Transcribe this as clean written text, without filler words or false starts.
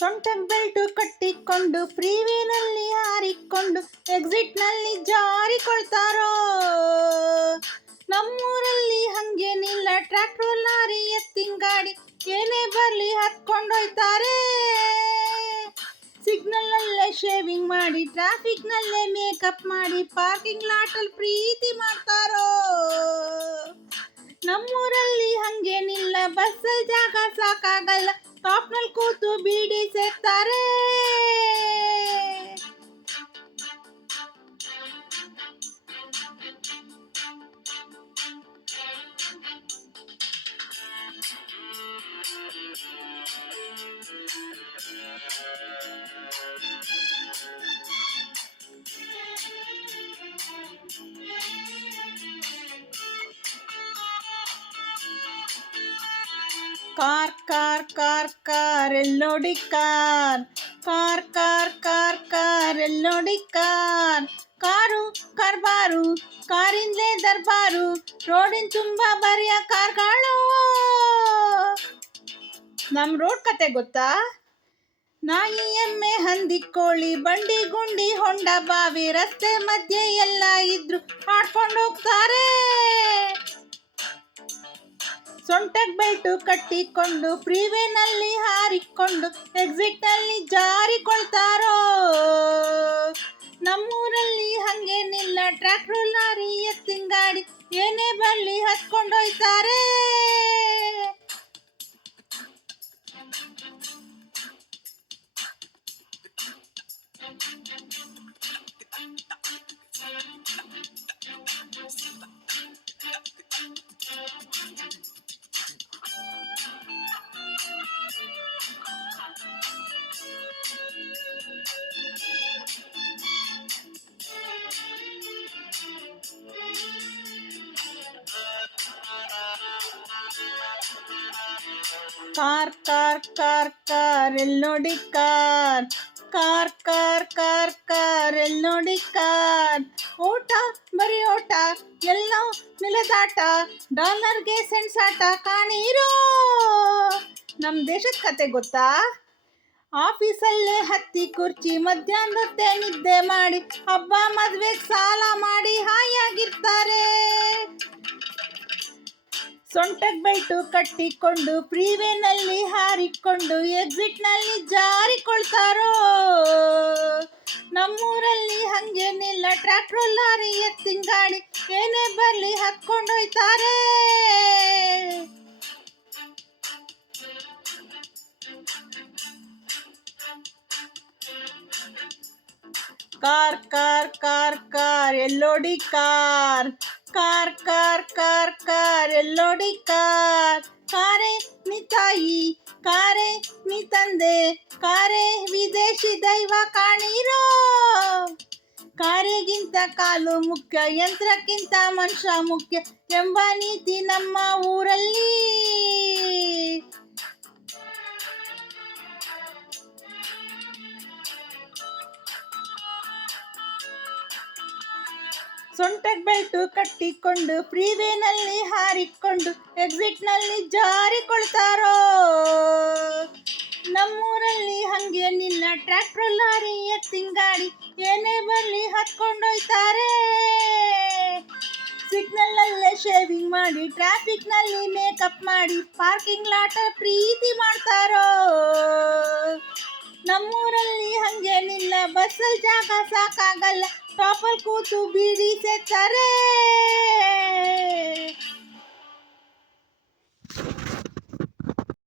ಸೊಂಟಕ್ಕೆ ಬೆಲ್ಟು ಕಟ್ಟಿಕೊಂಡು ಫ್ರೀವೇನಲ್ಲಿ ಹಾರಿಕೊಂಡು ಎಕ್ಸಿಟ್ನಲ್ಲಿ ಜಾರಿಕೊಳ್ತಾರೋ. ನಮ್ಮೂರಲ್ಲಿ ಹಂಗೇನಿಲ್ಲ, ಟ್ರ್ಯಾಕ್ಟರ್ ಲಾರಿ ಎತ್ತಿಂಗಾಡಿ ಏನೇ ಬರ್ಲಿ ಹತ್ಕೊಂಡೋಯ್ತಾರೆ. ಸಿಗ್ನಲ್ಲೇ ಶೇವಿಂಗ್ ಮಾಡಿ, ಟ್ರಾಫಿಕ್ನಲ್ಲೇ ಮೇಕಪ್ ಮಾಡಿ, ಪಾರ್ಕಿಂಗ್ ಲಾಟಲ್ಲಿ ಪ್ರೀತಿ ಮಾಡ್ತಾರೋ. ನಮ್ಮೂರಲ್ಲಿ ಹಂಗೇನಿಲ್ಲ, ಬಸ್ಸಲ್ಲಿ ಜಾಗ ಸಾಕಾಗಲ್ಲ, ಟಾಪ್ನಲ್ಲಿ ಕೂತು ಬೀಡಿ ಸೇರ್ತಾರೆ. ಕಾರ್ ಕಾರ್ ಕಾರ್ ಕಾರ್ ಎಲ್ಲೋಡಿ car, car car car car ಎಲ್ಲೋಡಿ ಕಾರ್. ಕಾರು ಕಾರ್ಬಾರು, ಕಾರಿಂದಲೇ ದರ್ಬಾರು, ರೋಡಿನ ತುಂಬ ಬರಿಯ ಕಾರ್ಗಳು. ನಮ್ಮ ರೋಡ್ ಕತೆ ಗೊತ್ತಾ? ನಾಯಿ ಎಮ್ಮೆ ಹಂದಿ ಕೋಳಿ ಬಂಡಿ ಗುಂಡಿ ಹೊಂಡ ಬಾವಿ ರಸ್ತೆ ಮಧ್ಯೆ ಎಲ್ಲ ಇದ್ರು ಹಾಡ್ಕೊಂಡು ಹೋಗ್ತಾರೆ. ಸೊಂಟಕ್ಕೆ ಬೆಲ್ಟು ಕಟ್ಟಿಕೊಂಡು ಫ್ರೀವೇನಲ್ಲಿ ಹಾರಿಕೊಂಡು ಎಕ್ಸಿಟ್ನಲ್ಲಿ ಜಾರಿಕೊಳ್ತಾರೋ. ನಮ್ಮೂರಲ್ಲಿ ಹಂಗೇನಿಲ್ಲ, ಟ್ರ್ಯಾಕ್ಟರ್ ಲಾರಿ ಎತ್ತಿಂಗಾಡಿ ಏನೇ ಬರ್ಲಿ ಹತ್ಕೊಂಡೋಯ್ತಾರೆ. ಕಾರ್ ಕಾರ್ ಕಾರ್ ಕಾರ್ ಎಲ್ಲೋಡಿ car, car car car car ಎಲ್ಲೋಡಿ ಕಾರ್. ಓಟ ಬರೀ ಓಟ, ಎಲ್ಲೋ ನಿಲದಾಟ, ಡಾಲರ್ಗೆ ಸೆಣಸಾಟ ಕಾಣೀರೋ. ನಮ್ಮ ದೇಶದ ಕತೆ ಗೊತ್ತಾ? ಆಫೀಸಲ್ಲೇ ಹತ್ತಿ ಕುರ್ಚಿ, ಮಧ್ಯಾಹ್ನದೊತ್ತೆ ನಿದ್ದೆ ಮಾಡಿ, ಹಬ್ಬ ಮದ್ವೆಗೆ ಸಾಲ ಮಾಡಿ ಹಾಯಾಗಿರ್ತಾರೆ. ಸೊಂಟಕ್ಕೆ ಬೆಲ್ಟು ಕಟ್ಟಿಕೊಂಡು ಫ್ರೀವೇನಲ್ಲಿ ಹಾರಿಕೊಂಡು ಎಕ್ಸಿಟ್ನಲ್ಲಿ ಜಾರಿಕೊಳ್ತಾರೋ. ನಮ್ಮೂರಲ್ಲಿ ಹಂಗೇನಿಲ್ಲ, ಟ್ರ್ಯಾಕ್ಟರ್ ಲಾರಿ ಎತ್ತಿಂಗಾಡಿ ಏನೇ ಬರ್ಲಿ ಹತ್ಕೊಂಡೋಯ್ತಾರೆ. ಕಾರ್ ಕಾರ್ ಕಾರ್ ಕಾರ್ ಎಲ್ಲೋಡಿ car, car car car car ಎಲ್ಲೋಡಿ ಕಾರ್. ಕಾರೇ ನೀ ತಾಯಿ, ಕಾರೇ ನೀ ತಂದೆ, ಕಾರೇ ವಿದೇಶಿ ದೈವ ಕಾಣೀರೋ. ಕಾರಿಗಿಂತ ಕಾಲು ಮುಖ್ಯ, ಯಂತ್ರಕ್ಕಿಂತ ಮನುಷ್ಯ ಮುಖ್ಯ ಎಂಬ ನೀತಿ ನಮ್ಮ ಊರಲ್ಲಿ. ಸೊಂಟಕ್ಕೆ ಬೆಲ್ಟು ಕಟ್ಟಿಕೊಂಡು ಫ್ರೀವೇನಲ್ಲಿ ಹಾರಿಕೊಂಡು ಎಕ್ಸಿಟ್ನಲ್ಲಿ ಜಾರಿಕೊಳ್ತಾರೋ. ನಮ್ಮೂರಲ್ಲಿ ಹಂಗೇನಿಲ್ಲ, ಟ್ರ್ಯಾಕ್ಟರ್ ಲಾರಿ ಎತ್ತಿಂಗಾಡಿ ಏನೇ ಬರ್ಲಿ ಹತ್ಕೊಂಡೋಯ್ತಾರೆ. ಸಿಗ್ನಲ್ಲೇ ಶೇವಿಂಗ್ ಮಾಡಿ, ಟ್ರಾಫಿಕ್ನಲ್ಲಿ ಮೇಕಪ್ ಮಾಡಿ, ಪಾರ್ಕಿಂಗ್ ಲಾಟ ಪ್ರೀತಿ ಮಾಡ್ತಾರೋ. ನಮ್ಮೂರಲ್ಲಿ ಹಂಗೇನಿಲ್ಲ, ಬಸ್ಸಲ್ಲಿ ಜಾಗ ಸಾಕಾಗಲ್ಲ, ಟಾಪಲ್ಲಿ ಕೂತು ಬೀಡಿ ಸೇರ್ತಾರೆ.